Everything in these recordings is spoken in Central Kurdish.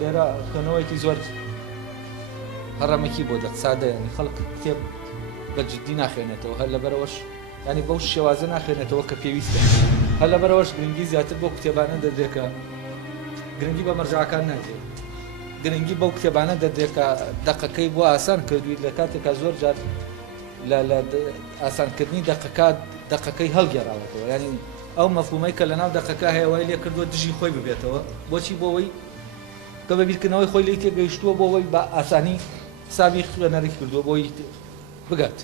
لێرە خوێنەوەیەکی زۆر هەڕەمێکی بۆ دەقسادە ینی خەڵک کتێب بە جددی ناخوێنێتەوە هەر لەبەرەوەش ینی بەو شێوازە ناخوێنێتەوە کە پێویستە هەر لەبەرەوەش گرنگی زیاتر بۆ کتێبانە دەدرێکە گرنگی بە مەرجەعەکان نادرێت گرنگی بەو کتێبانە دەدرێکە دەقەکەی بۆ ئاسان کردوویت لە کاتێکا زۆر جار لە ئاسانکردنی دەقەکەی هەڵگێڕاوەتەوە ینی ئەو مەفهومەی کە لەناو دەقەکە هەیە وای لێ کردووە دژی خۆی ببێتەوە بۆچی بۆەوەی کە بەبیرکردنەوەی خۆی لی تێگەیشتووە بۆەوەی بە ئاسانی حسابی خوێنەری کردووە بۆی بگات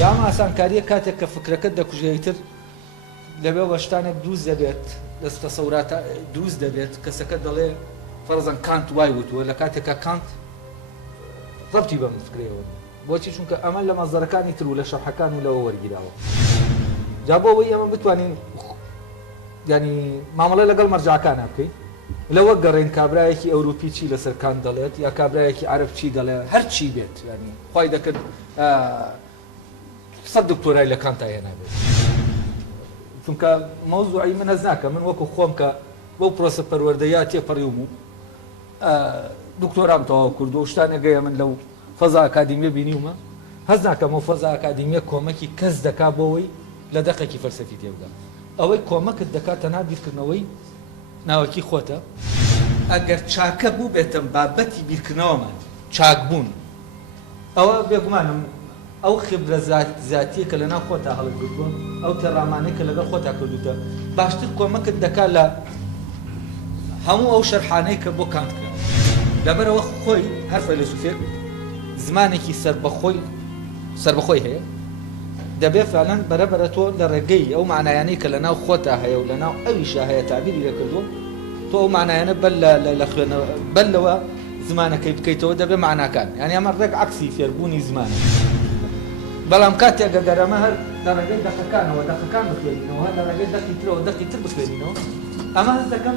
دام ئاسانکاریە کاتێک کە فکرەکەت دەکوژێتر لەبێ بەشتانێک دروست دەبێت دەستە سەوراتە دروست دەبێت کەسەکە دەڵێ فەرزەن کانت وای وتووە لە کاتێکە کانت ڕەبتی بەم فکرەوە بۆچی چونکە ئەمە لە مەزەرەکانی تر و لە شەرحەکان و لەوە وەرگیراوە جا بۆ ئەوەی ئەمە بتوانین ینی مامەڵە لەگەڵ مەرجەعەکان بکەین لەوە گەڕین کابرایەکی ئەوروپی چی لەسەر کان دەڵێت یا کابرایەکی عەرب چی دەڵێت هەر چی بێت ینی خۆی دەکرد 100 دکتۆرای لە کانتا هێنابێت چونکە مەوزوعی من هەز ناکەم من وەکو خۆم کە بەو پرۆسە پەروەردەیە تێپەڕیوم و دکتۆرام تەواو کردو و شتانێگەیە من لەو فەزا ئەکادیمیە بینیومە هەز ناکەم و فەزا ئەکادیمیە کۆمەکی کەس دەکا بۆەوەی لە دەقێکی فەلسەفی تێبگا ئەوەی کۆمەکت دەکات تەنها بیرکردنەوەی ناوەکی خۆتە ئەگەر چاکە بوو بێتم بابەتی بیرکردنەوەمان چاکبوون ئەوە بێگومانم ئەو خبرە زیاتیە کە لەناو خۆتا هەڵگرتووە ئەو تێڕامانەی کە لەگەڵ خۆتا کردوتە باشتر کۆمەکت دەکا لە هەموو ئەو شەرحانەی کە بۆ کانت کرا لەبەرەوە خۆی هەر فەیلسوفێک زمانێکی سەربەخۆی هەیە دەبێ فعلەن بەرەبەرە تۆ لە ڕێگەی ئەو معنایانەی کە لەناو خۆتا هەیە و لەناو ئەویشە هەیە تابیری لێ کردووە تۆ ئەو معنایانە لە خوێنەوە بەل لەوە زمانەکەی بکەیتەوە دەبێ معناکان یعنی ئەمە ڕێک عەکسی فێربوونی زمانە بەڵام کاتێکە دەرەمە هەر لە ڕێگەی دەقەکانەوە دەقەکان بخوێنینەوە هەر لە ڕێگەی دەقی ترەوە دەقی تر بخوێنینەوە ئەمە هەست دەکەم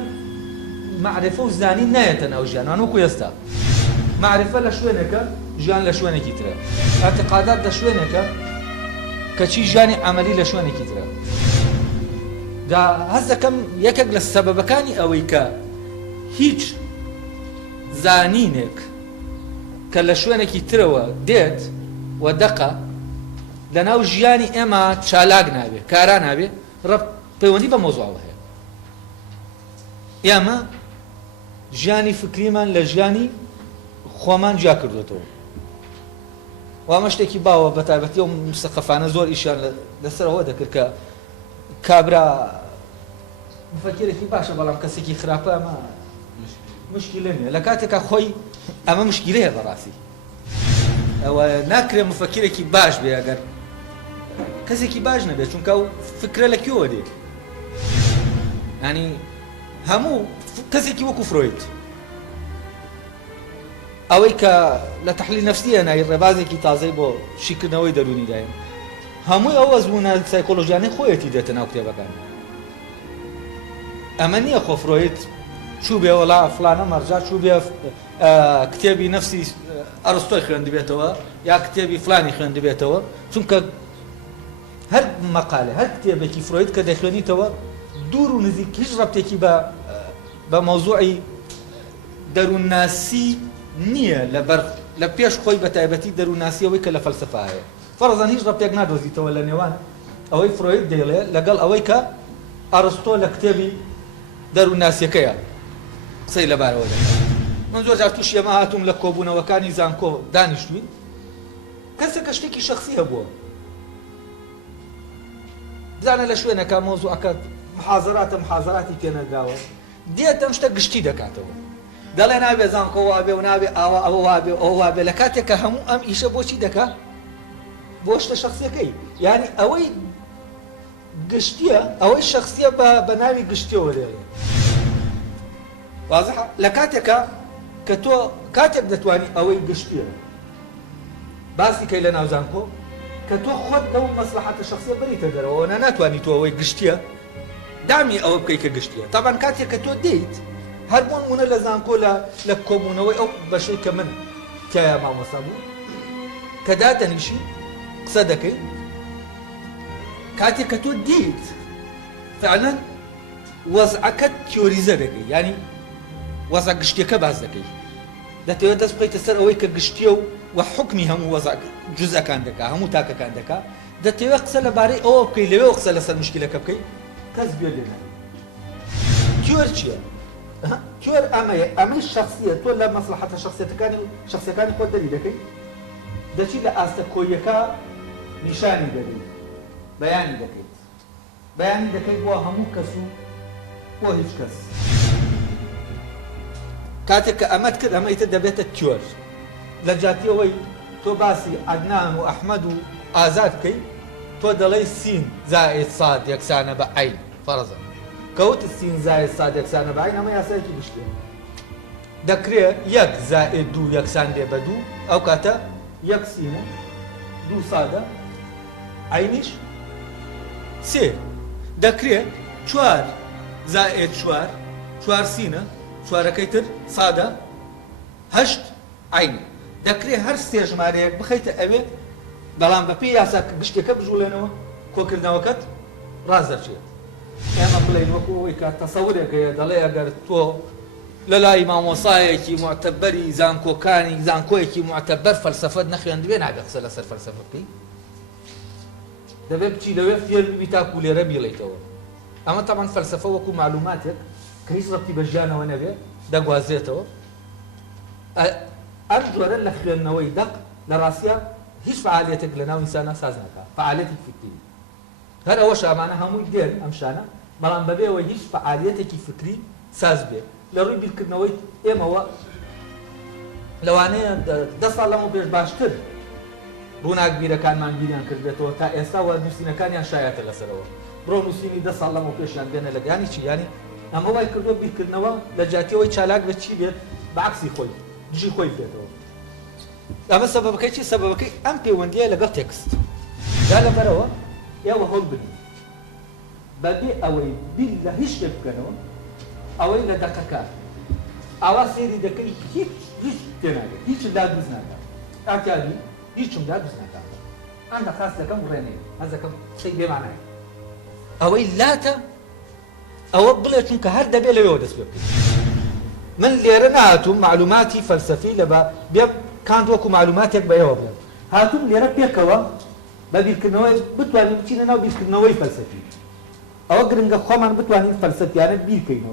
معرفە و زانی نایەتە ناو ژیانوان وەکو ئێستا معرفە لە شوێنێکە ژیان لە شوێنێکی ترە ئەعتقادات لە شوێنێکە کەچی ژیانی عەمەلی لە شوێنێکی ترە دا هەست دەکەم یەکێک لە سەبەبەکانی ئەوەی کە هیچ زانینێک کە لە شوێنێکی ترەوە دێت و دەقە لەناو ژیانی ئێمە چالاک نابێ کارا نابێ پەیوەندی بە مۆزوعەوە هەیە ئێمە ژیانی فکریمان لە ژیانی خۆمان جیا کردوێتەوە و ئەمە شتێکی باوە بە تایبەتی و مستەقەفانە زۆر ئیشیان لەسەرەوە دەکرد کە کابرا مفەکرێکی باشە بەڵام کەسێکی خراپە ئەمە مشکلە نییە لە کاتێکە خۆی ئەمە مشکلەیە بەڕاستی ئەوە ناکرێ مفەکرێکی باش بێ ئەگەر کەسێکی باش نەبێت چونکە ئەو فکرە لەکوێوە دێت ینی هەموو کەسێکی وەکو فرۆید ئەوەی کە لە تەحلیل نەفسیە نای ڕێبازێکی تازەی بۆ شیکردنەوەی دەرونی دایم هەمووی ئەو ئەزمونە سایکۆلۆژیانەی خۆیەتی دێتە ناو کتێبەکان ئەمە نییە خۆ فرۆید چوو بێ وەڵا فلانە مەرجا چوو بێ کتێبی نەفسی ئەرستۆی خوێندبێتەوە یا کتێبی فلانی خوێندبێتەوە چونکە هەر مەقالە هەر کتێبێکی فرۆید کە دەخوێنیتەوە دوور و نزیک هیچ ڕەبتێکی بە مەوزوعی دەروونناسی نییە لە پێش خۆی بە تایبەتی دەروونناسیەوەی کە لە فەلسەفا هەیە فەرزەن هیچ ڕەبتێک نادۆزیتەوە لە نێوان ئەوەی فرۆید دەیڵێ لەگەڵ ئەوەی کە ئەرستۆ لە کتێبی دەروونناسیەکەیە قسەی لەبارەوە دەکات من زۆر جار تووشی ئەمە هاتووم لە کۆبوونەوەکانی زانکۆ دانیشتوین کەسێکە شتێکی شەخسی هەبووە بزانە لە شوێنەکە مۆزوعەکە محازەراتی پێنەدراوە دێت ئەم شتە گشتی دەکاتەوە دەڵێ نابێ زانکۆ وابێ و نابێ ئاوا ئەوە وابێ ئەوە وابێ لە کاتێکە هەموو ئەم ئیشە بۆچی دەکا بۆ شتە شەخسیەکەی یعنی ئەوەی گشتیە ئەوەی شەخسیە بە ناوی گشتیەوە دێڵێ واضحە لە کاتێکە کە تۆ کاتێک دەتوانی ئەوەی گشتیە باسی کەی لە ناو زانکۆ کە تۆ خۆت لەو مەسلحەتە شەخسیە بەریتە دەرەوە ناتوانی تۆ ئەوەی گشتیە دامی ئەوە بکەی کە گشتیە تاوان کاتێک کە تۆ دەیت هەر بۆ نمونە لە زانکۆ لە کۆبوونەوەی ئەو بەشەی کە من تایە مامۆستا بوو کە داتەنیشی قسە دەکەی کاتێک کە تۆ دەیت فعلەن وەزعەکەت تیۆریزە دەکەی ینی وەزع گشتیەکە باز دەکەی دەتەوێت دەست بخەیتە سەر ئەوەی کە گشتیە و حکمی هەموو وەزع جزەکان دەکا هەموو تاکەکان دەکا دەتەوێت قسە لەبارەی ئەوە بکەی لەوێ قسە لەسەر مشکلەکە بکەی کەس گوێ لێ ناگرێت. کوێر چییە؟ کوێر ئەمەی شخصیە تۆ لە مەسلحەتە شخصیەکانی خۆت دەری دەکەی دەچی لە ئاستە کۆیەکە نیشانی دەدەیت بەیانی دەکەیت بۆ هەموو کەس و بۆ هیچ کەس. کاتێک کە ئەمەت کرد ئەمەیتر دەبێتە کوێر لە جاتیەوەی تۆ باسی عەدنان و ئەحمەد و ئازاد بکەی تۆ دەڵێی سین زائد ساد یەکسانە بە عەین فەرەزە کەوت سین زائد ساد یەکسانە بە عەین ئەمە یاسایەکی گشتیە. دەکرێت یەک زائد دوو یەکسان دێ بە دوو ئەو کاتە یەک سینە دوو سادە عەینیش سێ. دەکرێت چوار زائد چوار سینە چوارەکەی تر سادە هەشت عەین. دەکرێت هەر سێ ژمارەیەک بخەیتە ئەوێ بەڵام بە پێی یاسا گشتەکە بژوولێنەوە کۆکردنەوەکەت ڕاز دەچێت. ئێمە بڵێن وەکو ئەوەی کە تەسەورێکەیە دەڵێ ئەگەر تۆ لە لای مامۆسایەکی معتەبەری زانکۆیەکی معتەبەر فەلسەفەت نەخوێندوێ ناگە قسە لەسەر فەلسەفە بکەی دەبێت بچی لەوێ فێر ببی تاکو لێرە بیڵێیتەوە. ئەمە تەمان فەلسەفە وەکو معلوماتێک کە هیچ ڕەبتی بە ژیانەوە نەبێت دەگوازێتەوە. ئەم جۆرە لە خوێندنەوەی دەق لە ڕاستیە هیچ فعالیتێک لە ناو ئینسانە ساز ناکات فعالیتی فکری هەر ئەوە شامانە هەمووی دێن ئەم شانە بەڵام بەبێەوە هیچ فعالیتێکی فکری ساز بێ لە ڕووی بیرکردنەوەی ئێمەوە لەوانەیە 10 ساڵ لەمە پێش باشتر ڕووناک بیرەکانمان بیریان کردێتەوە تا ئێستا وە نووسینەکانیان شایەتە لەسەرەوە بڕۆ نووسینی 10 ساڵ لەمە پێشیان بێنە لە ینی چی ینی ئەمە وای کردووە بیرکردنەوە لە جاتیەوەی چالاک بە چی بێت بەعکسی خۆی دژی خۆی بێتەوە. ئەمە سەبەبەکەی چی سەبەبەکەی ئەم پەیوەندیە لەگەڵ تێکست دا لەبەرەوە ئێوە هەوڵ بدەن بەبێ ئەوەی بیر لە هیچ شتێک بکەنەوە ئەوەی لە دەقەکە ئاوا سێری دەکەی هیچ تێناگەێت هیچ دادوز ناکات ئاکاری هیچم دادوز ناکات ئەم دەخواست دەکەم ڕێنێ ئەز دەکەم قسەی بێمانایە ئەوەی لاتە ئەوە بڵێ چونکە هەر دەبێت لەوێەوە دەست پێ بکەیت. من لێرە نهاتوم معلوماتی فەلسەفی لە بێم کانت وەکو معلوماتێک بە ئێوە بڵێم هاتووم لێرە پێکەوە بە بیرکردنەوەی بتوانین بچینە ناو بیرکردنەوەی فەلسەفی ئەوە گرنگە خۆمان بتوانین فەلسەفیانە بیرکەینەوە.